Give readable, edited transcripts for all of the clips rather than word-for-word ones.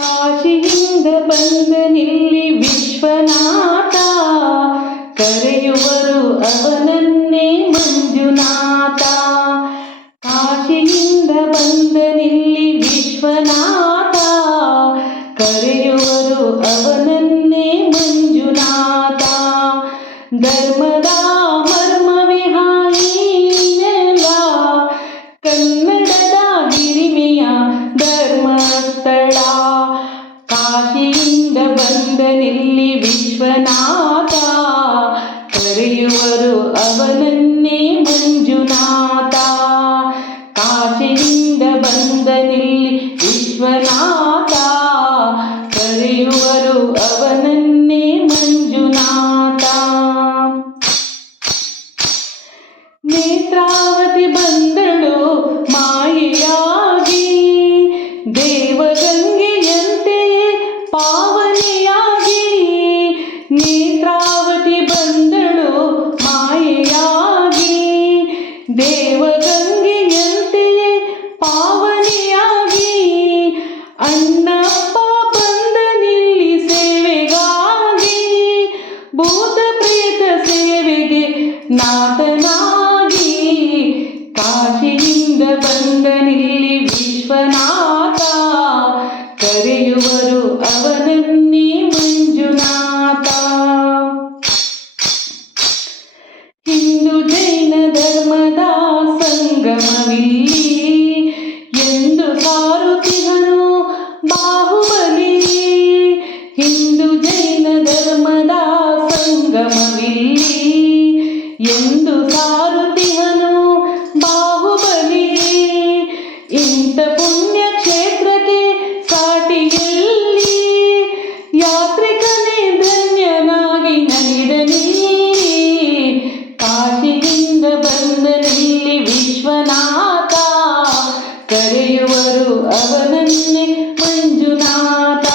ಕಾಶಿಯಿಂದ ಬಂದನಿಲ್ಲಿ ವಿಶ್ವನಾಥ, ಕರೆಯುವರು ಅವನನ್ನೇ ಮಂಜುನಾಥ. ಕಾಶಿಯಿಂದ ಬಂದನಿಲ್ಲಿ ವಿಶ್ವನಾಥ, ಕರೆಯುವರು ಅವನನ್ನೇ ಮಂಜುನಾಥ. ಧರ್ಮದ ಮರ್ಮವಿಹಾಯಿನೆಲ್ಲ, ಕನ್ನಡದ ಹಿರಿಮೆಯ ಧರ್ಮಸ್ಥಳ. ಕಾಶಿಯಿಂದ ಬಂದನಿಲ್ಲಿ ವಿಶ್ವನಾಥ, ಕರೆಯುವರು ಅವನನ್ನೇ ಮಂಜುನಾಥ. ಕಾಶಿಯಿಂದ ಬಂದನಿಲ್ಲಿ ವಿಶ್ವನಾಥ, ಕರೆಯುವರು ಅವನನ್ನೇ ಮಂಜುನಾಥ. ನೇತ್ರಾವತಿ ಬಂದಳು ಮಾಯೆಯಾಗಿ, ದೇವಗಂಗೆಯಂತೆಯೇ ಪಾವನೆಯಾಗಿ. ನೇತ್ರಾವತಿ ಬಂದಳು ಮಾಯೆಯಾಗಿ, ದೇವಗಂಗೆಯಂತೆಯೇ ಪಾವನೆಯಾಗಿ. ಅಣ್ಣಪ್ಪ ಬಂದನಿಲ್ಲಿ ಸೇವೆಗಾಗಿ, ಭೂತ ಪ್ರೇತ ಸೇವೆಗೆ ನಾಥನಾಗಿ. ಕಾಶಿಯಿಂದ ಬಂದನಿಲ್ಲಿ ವಿಶ್ವನಾಥ, ಕರೆಯುವರು ಅವನನ್ನೇ ಮಂಜುನಾಥ. ಹಿಂದೂ ಜೈನ ಧರ್ಮದ ಸಂಗಮವಿಲ್ಲಿ, ಎಂದು ಸಾರುತ್ತಿಹನು ಬಾಹುಬಲಿ. ಹಿಂದೂ ಜೈನ ಧರ್ಮದ ಸಂಗಮವಿಲ್ಲಿ, ಎಂದು ಸಾರುತ್ತಿಹನು ಬಾಹುಬಲಿ. ಇಂಥ ಪುಣ್ಯ ಕ್ಷೇತ್ರಕ್ಕೆ ಸಾಟಿಯಲ್ಲಿ, ಯಾತ್ರಿಕನೇ ಧನ್ಯನಾಗಿ ನಲಿದನಿ. ಕಾಶಿಯಿಂದ ಬಂದನಿಲ್ಲಿ ವಿಶ್ವನಾಥ, ಕರೆಯುವರು ಅವನನ್ನೇ ಮಂಜುನಾಥ.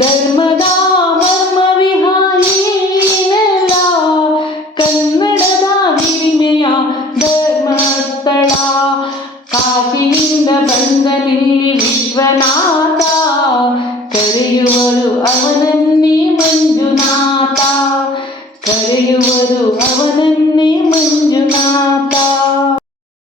ಧರ್ಮದ ಮರ್ಮವಿಹಾಯಿನೆಲ್ಲ, ಕನ್ನಡದ ಹಿರಿಮೆಯ ಧರ್ಮಸ್ಥಳ. ಕಾಶಿಯಿಂದ ಬಂದನಿಲ್ಲಿ ವಿಶ್ವನಾಥ, ಕರೆಯುವರು ಅವನನ್ನೇ